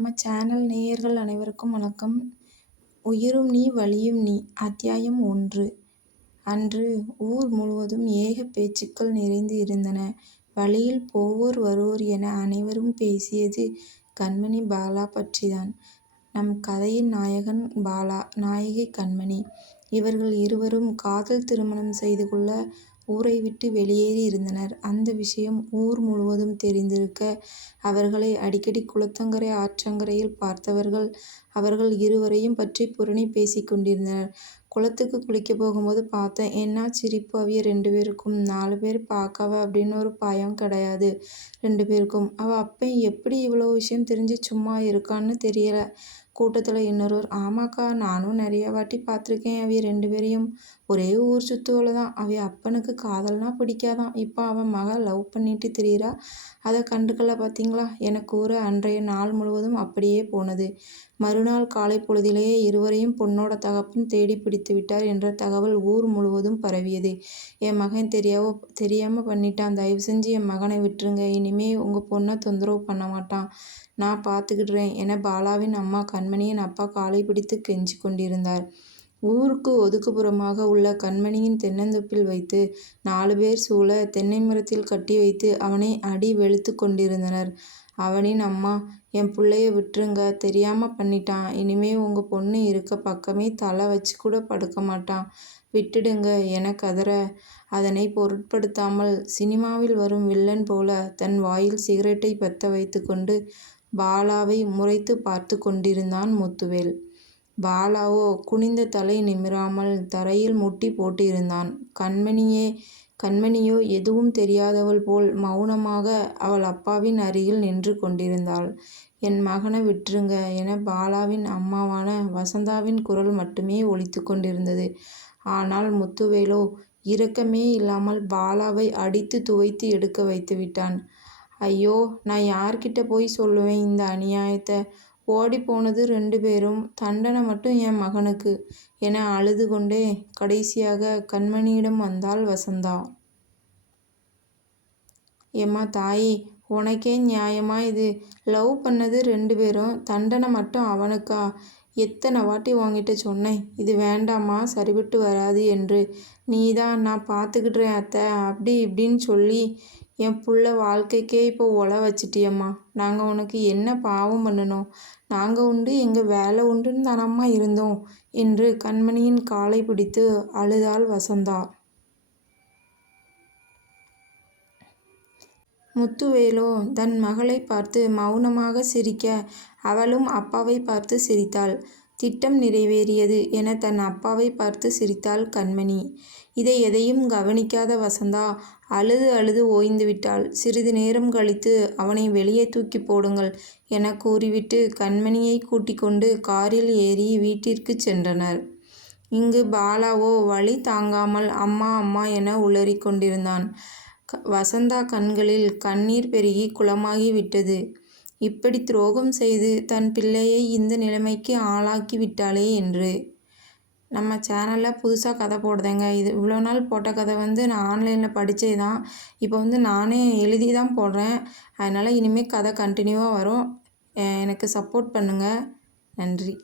நம்ம சேனல் நேயர்கள் அனைவருக்கும் வணக்கம். உயிரும் நீ வலியும் நீ அத்தியாயம் 1. அன்று ஊர் முழுவதும் ஏக பேச்சுக்கள் நிறைந்து இருந்தன. வழியில் போவோர் வருவோர் என அனைவரும் பேசியது கண்மணி பாலா பற்றிதான். நம் கதையின் நாயகன் பாலா, நாயகி கண்மணி. இவர்கள் இருவரும் காதல் திருமணம் செய்து கொள்ள ஊரை விட்டு வெளியேறி இருந்தனர். அந்த விஷயம் ஊர் முழுவதும் தெரிந்திருக்க அவர்களை அடிக்கடி குளத்தங்கரை ஆற்றங்கரையில் பார்த்தவர்கள் அவர்கள் இருவரையும் பற்றி புரணி பேசி கொண்டிருந்தனர். குளத்துக்கு குளிக்க போகும்போது பார்த்தேன். என்ன சிரிப்பு அவிய 2 பேருக்கும். 4 பேர் பார்க்கவ அப்படின்னு ஒரு பயம் கிடையாது 2 பேருக்கும். அவ அப்பன் எப்படி இவ்வளோ விஷயம் தெரிஞ்சு சும்மா இருக்கான்னு தெரியல. கூட்டத்தில் இன்னொருவர், ஆமாக்கா நானும் நிறைய வாட்டி பார்த்துருக்கேன் அவிய 2 பேரையும். ஒரே ஊர் சுற்றுவல தான். அவிய அப்பனுக்கு காதல்னா பிடிக்காதான். இப்போ அவன் மக லவ் பண்ணிட்டு திரியிறா, அதை கண்டுக்கல பார்த்தீங்களா என கூற அன்றைய நாள் முழுவதும் அப்படியே போனது. மறுநாள் காலை பொழுதிலேயே இருவரையும் பொண்ணோட தகப்பன் தேடி பிடித்து விட்டார் என்ற தகவல் ஊர் முழுவதும் பரவியது. என் மகன் தெரியாமல் பண்ணிட்டான், தயவு செஞ்சு என் மகனை விட்டுருங்க, இனிமே உங்கள் பொண்ணை தொந்தரவு பண்ண மாட்டான், நான் பார்த்துக்கிடுறேன் என பாலாவின் அம்மா கண்மணியின் அப்பா காலை பிடித்து கெஞ்சி கொண்டிருந்தார். ஊருக்கு ஒதுக்குப்புறமாக உள்ள கண்மணியின் தென்னந்தோப்பில் வைத்து 4 பேர் சூழ தென்னை மரத்தில் கட்டி வைத்து அவனை அடி வெளுத்து கொண்டிருந்தனர். அவனின் அம்மா, என் புள்ளைய விட்டுருங்க, தெரியாம பண்ணிட்டான், இனிமே உங்க பொண்ணு இருக்க பக்கமே தலை வச்சு கூட படுக்க மாட்டான், விட்டுடுங்க என கதற, அதனை பொருட்படுத்தாமல் சினிமாவில் வரும் வில்லன் போல தன் வாயில் சிகரெட்டை பற்ற வைத்து கொண்டு பாலாவை முறைத்து பார்த்து கொண்டிருந்தான் முத்துவேல். பாலாவோ குனிந்த தலை நிமிராமல் தரையில் முட்டி போட்டு இருந்தான். கண்மணியோ எதுவும் தெரியாதவள் போல் மௌனமாக அவள் அப்பாவின் அருகில் நின்று கொண்டிருந்தாள். என் மகனை விட்டுருங்க என பாலாவின் அம்மாவான வசந்தாவின் குரல் மட்டுமே ஒலித்து கொண்டிருந்தது. ஆனால் முத்துவேலோ இரக்கமே இல்லாமல் பாலாவை அடித்து துவைத்து எடுக்க வைத்து விட்டான். ஐயோ, நான் யார்கிட்ட போய் சொல்லுவேன் இந்த அநியாயத்தை, ஓடி போனது 2 பேரும், தண்டனை மட்டும் என் மகனுக்கு என அழுது கொண்டே கடைசியாக கண்மணியிடம் வந்தாள் வசந்தா. ஏம்மா தாயி, உனக்கே நியாயமா இது? லவ் பண்ணது 2 பேரும், தண்டனை மட்டும் அவனுக்கா? எத்தனை வாட்டி உன்கிட்ட சொன்னேன் இது வேண்டாமா, சரிபட்டு வராது என்று. நீதான் நான் பார்த்துக்கிடுறேன் அத்தை அப்படி இப்படின்னு சொல்லி என் புள்ள வாழ்க்கைக்கே இப்போ ஒலை வச்சிட்டியம்மா. நாங்கள் உனக்கு என்ன பாவம் பண்ணணும்? நாங்கள் உண்டு எங்கள் வேலை உண்டுன்னு தானம்மா இருந்தோம் என்று கண்மணியின் காலை பிடித்து அழுதாள் வசந்தா. முத்துவேலோ தன் மகளை பார்த்து மௌனமாக சிரிக்க அவளும் அப்பாவை பார்த்து சிரித்தாள். திட்டம் நிறைவேறியது என தன் அப்பாவை பார்த்து சிரித்தாள் கண்மணி. இதை எதையும் கவனிக்காத வசந்தா அழுது அழுது ஓய்ந்து விட்டாள். சிறிது நேரம் கழித்து அவனை வெளியே தூக்கி போடுங்கள் என கூறிவிட்டு கண்மணியை கூட்டிக் கொண்டு காரில் ஏறி வீட்டிற்கு சென்றனர். இங்கு பாலாவோ வலி தாங்காமல் அம்மா அம்மா என உளறி கொண்டிருந்தான். வசந்தா கண்களில் கண்ணீர் பெருகி குளமாகி விட்டது. இப்படி துரோகம் செய்து தன் பிள்ளையை இந்த நிலைமைக்கு ஆளாக்கி விட்டாளே என்று. நம்ம சேனலில் புதுசாக கதை போடுதேங்க. இது இவ்வளோ நாள் போட்ட கதை நான் ஆன்லைனில் படித்தே தான். இப்போ நானே எழுதி தான் போடுறேன். அதனால் இனிமேல் கதை கண்டினியூவாக வரும். எனக்கு சப்போர்ட் பண்ணுங்கள். நன்றி.